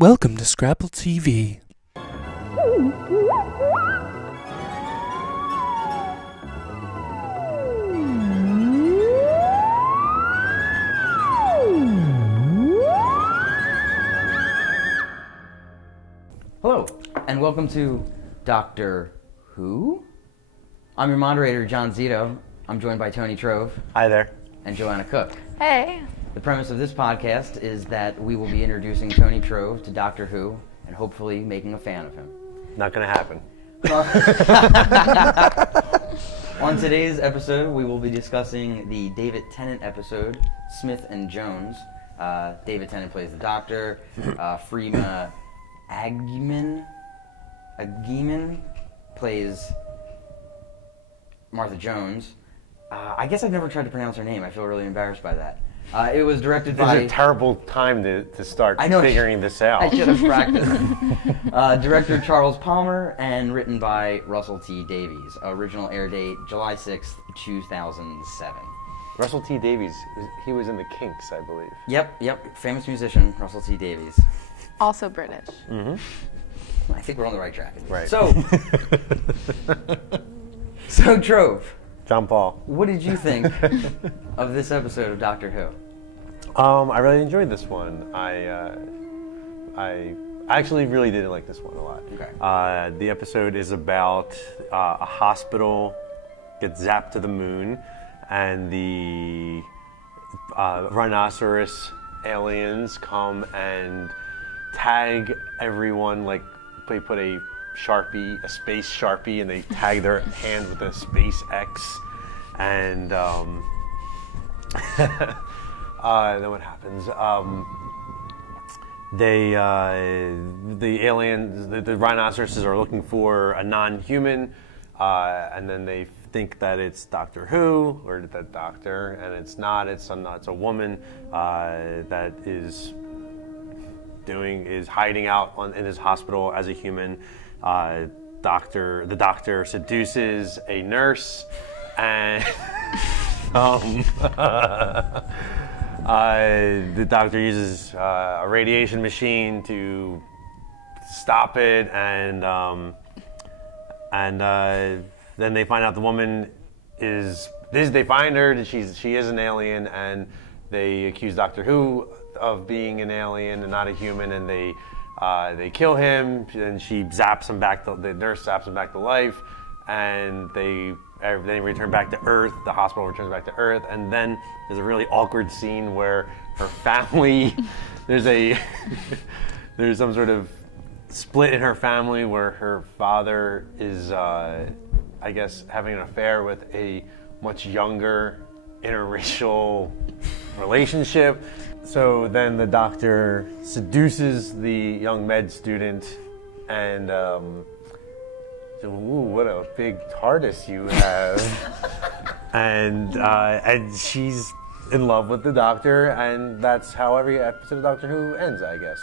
Welcome to Scrapple TV. Hello, and welcome to Doctor Who? I'm your moderator, John Zito. I'm joined by Tony Trov. Hi there. And Joanna Cook. Hey. The premise of this podcast is that we will be introducing Tony Trov to Doctor Who and hopefully making a fan of him. Not going to happen. On today's episode, we will be discussing the David Tennant episode, Smith and Jones. David Tennant plays the Doctor. Freema Agyeman plays Martha Jones. I guess I've never tried to pronounce her name. I feel really embarrassed by that. It was directed by... This is a terrible time to start figuring this out. I should have practiced. Director Charles Palmer and written by Russell T. Davies. Original air date July 6th, 2007. Russell T. Davies, he was in the Kinks, I believe. Yep. Famous musician, Russell T. Davies. Also British. Mm-hmm. I think we're on the right track. Right. So Trove. John Paul. What did you think of this episode of Doctor Who? I really enjoyed this one. I actually really did like this one a lot. Okay. The episode is about a hospital gets zapped to the moon, and the rhinoceros aliens come and tag everyone. Like they put a Sharpie, a space Sharpie, and they tag their hand with a space X, and then what happens? The aliens, the rhinoceroses are looking for a non-human, and then they think that it's Doctor Who or that Doctor, and it's not. It's a woman that is hiding out in his hospital as a human. The doctor seduces a nurse, and the doctor uses a radiation machine to stop it, and then they find out the woman they find her that she is an alien, and they accuse Doctor Who of being an alien and not a human, and they kill him, and she zaps him back. The nurse zaps him back to life, and they return back to Earth. The hospital returns back to Earth, and then there's a really awkward scene where her family, there's some sort of split in her family where her father is, I guess, having an affair with a much younger interracial relationship. So then the doctor seduces the young med student, and ooh, what a big TARDIS you have. and she's in love with the doctor, and that's how every episode of Doctor Who ends, I guess.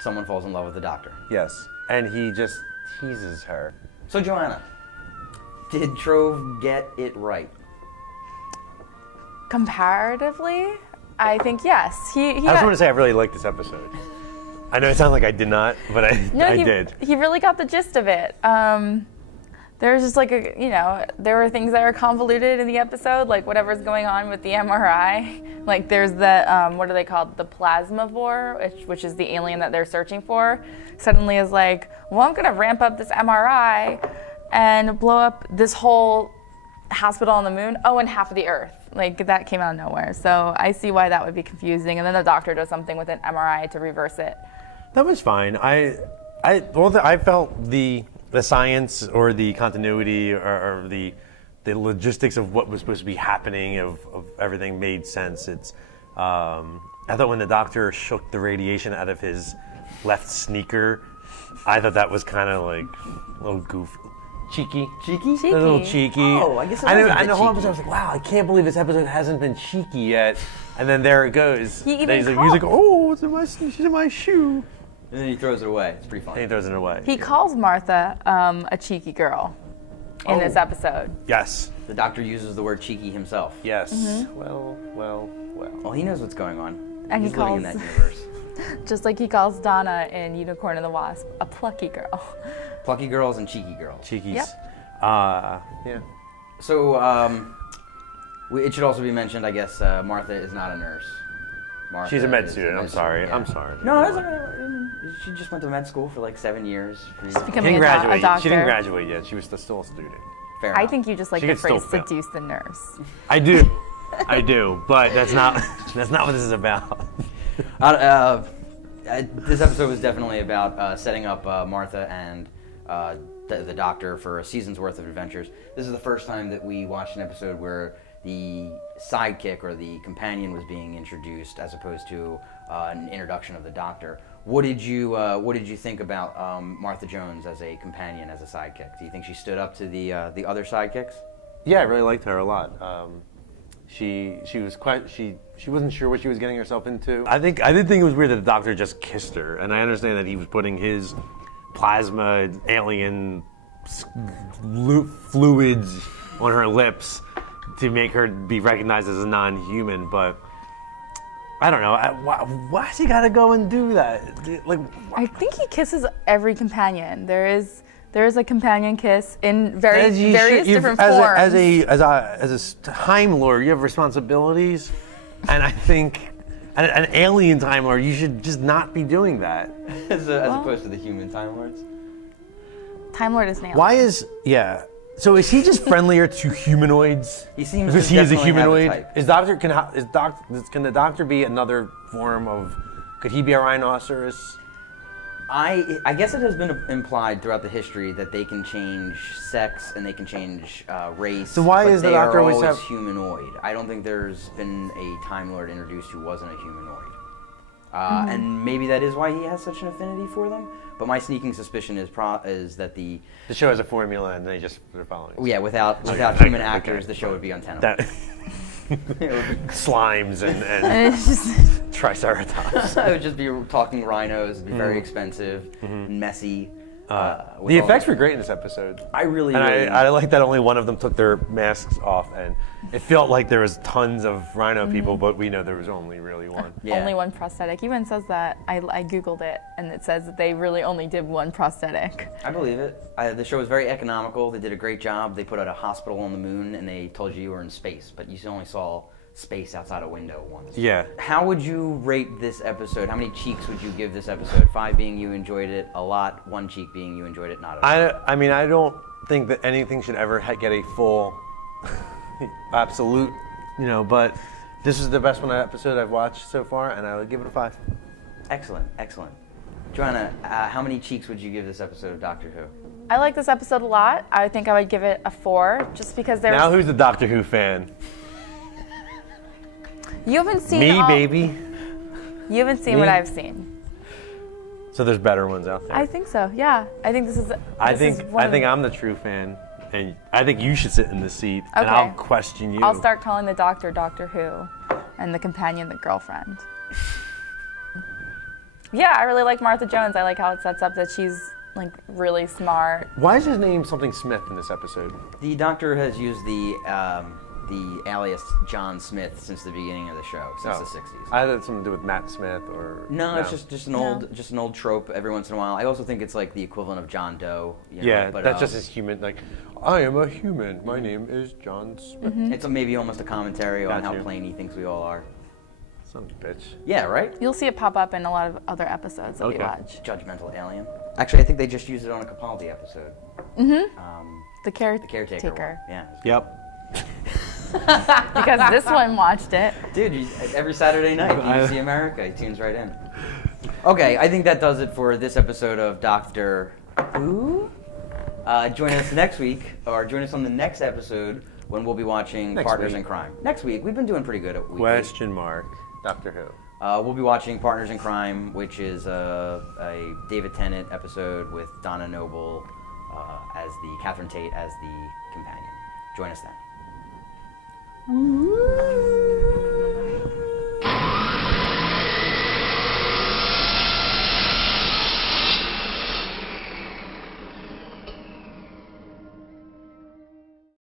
Someone falls in love with the Doctor. Yes, and he just teases her. So Joanna, did Trove get it right? Comparatively, I think yes. I just want to say I really liked this episode. I know it sounds like I did not, but I did. He really got the gist of it. There's just like there were things that are convoluted in the episode, like whatever's going on with the MRI. Like there's the, what are they called? The plasmavore, which is the alien that they're searching for. Suddenly is like, well, I'm gonna ramp up this MRI and blow up this whole hospital on the moon. Oh, and half of the Earth. Like that came out of nowhere. So I see why that would be confusing. And then the doctor does something with an MRI to reverse it. That was fine. I felt the science or the continuity or the logistics of what was supposed to be happening of everything made sense. I thought when the doctor shook the radiation out of his left sneaker, I thought that was kind of like a little goofy. Cheeky. Cheeky? A little cheeky. Oh, I guess it was a bit the whole cheeky. episode I was like, wow, I can't believe this episode hasn't been cheeky yet. And then there it goes. He's like, oh, she's in my shoe. And then he throws it away. It's pretty funny. And he throws it away. He calls Martha a cheeky girl in this episode. Yes. The doctor uses the word cheeky himself. Yes. Mm-hmm. Well. Well, he knows what's going on. And He's he living in calls- that universe. Just like he calls Donna in Unicorn and the Wasp a plucky girl. Plucky girls and cheeky girls. Cheekies. Yep. Yeah. So, it should also be mentioned, I guess, Martha is not a nurse. Martha She's a med is student. I'm sorry. I'm sorry. No, that's okay. She just went to med school for like 7 years. She's She becoming didn't a graduate. doctor. She didn't graduate yet. She was still a student. Fair I enough. think you just like She the could still phrase fail. seduce the nurse. I do. I do. But that's not what this is about. This episode was definitely about setting up Martha and the doctor for a season's worth of adventures. This is the first time that we watched an episode where the sidekick or the companion was being introduced as opposed to an introduction of the doctor. What did you think about Martha Jones as a companion, as a sidekick? Do you think she stood up to the other sidekicks? Yeah, I really liked her a lot. She wasn't sure what she was getting herself into. I did think it was weird that the doctor just kissed her, and I understand that he was putting his plasma alien fluids on her lips to make her be recognized as a non-human, but I don't know. Why's he gotta go and do that? Like, I think he kisses every companion. There is a companion kiss in various different forms. As a Time Lord, you have responsibilities, and I think an alien Time Lord, you should just not be doing that. As opposed to the human Time Lords? Time Lord is an alien. Why So is he just friendlier to humanoids? He seems because to he is a definitely have a humanoid. type. Can the doctor be another form of? Could he be a rhinoceros? I guess it has been implied throughout the history that they can change sex and they can change race. So why but is the they doctor are always always have- humanoid? I don't think there's been a Time Lord introduced who wasn't a humanoid. And maybe that is why he has such an affinity for them. But my sneaking suspicion is that the show has a formula and they're following. yeah, without Okay. human actors, the show would be untenable. Slimes and It's just, triceratops. I would just be talking rhinos. It'd be very expensive and messy. The effects were great in this episode. I really. I like that only one of them took their masks off, and it felt like there was tons of rhino people, but we know there was only really one. Yeah. only one prosthetic. Even says that. I Googled it, and it says that they really only did one prosthetic. I believe it. The show was very economical. They did a great job. They put out a hospital on the moon, and they told you were in space, but you only saw space outside a window once. Yeah. How would you rate this episode? How many cheeks would you give this episode? 5 being you enjoyed it a lot, 1 cheek being you enjoyed it not at all. I mean, I don't think that anything should ever get a full, absolute, but this is the best episode I've watched so far, and I would give it a 5. Excellent, excellent. Joanna, how many cheeks would you give this episode of Doctor Who? I like this episode a lot. I think I would give it a 4, just because there's. Now who's the Doctor Who fan? You haven't seen Me, baby. You haven't seen Me? what I've seen. So there's better ones out there. I think so. Yeah, I think this is. I think I'm the true fan, and I think you should sit in the seat, and Okay. I'll question you. I'll start calling the doctor Doctor Who, and the companion the girlfriend. Yeah, I really like Martha Jones. I like how it sets up that she's like really smart. Why is his name something Smith in this episode? The Doctor has used the alias John Smith since the beginning of the show, since the 60s. I had something to do with Matt Smith or No, it's just an old trope every once in a while. I also think it's like the equivalent of John Doe. Yeah, but, that's just his human. Like, I am a human. My name is John Smith. It's maybe almost a commentary on Got how you. plain he thinks we all are. Son of a bitch. Yeah, right? You'll see it pop up in a lot of other episodes that we Okay. watch. Judgmental alien. Actually, I think they just used it on a Capaldi episode. The The caretaker one. Yeah. Yep. Because this one watched it. Dude, every Saturday night, BBC America, he tunes right in. Okay, I think that does it for this episode of Doctor Who. Join us next week, or join us on the next episode when we'll be watching Next Partners week. in Crime. Next week, we've been doing pretty good at weekly. Question mark. Doctor Who. We'll be watching Partners in Crime, which is a David Tennant episode with Donna Noble as the Catherine Tate as the companion. Join us then.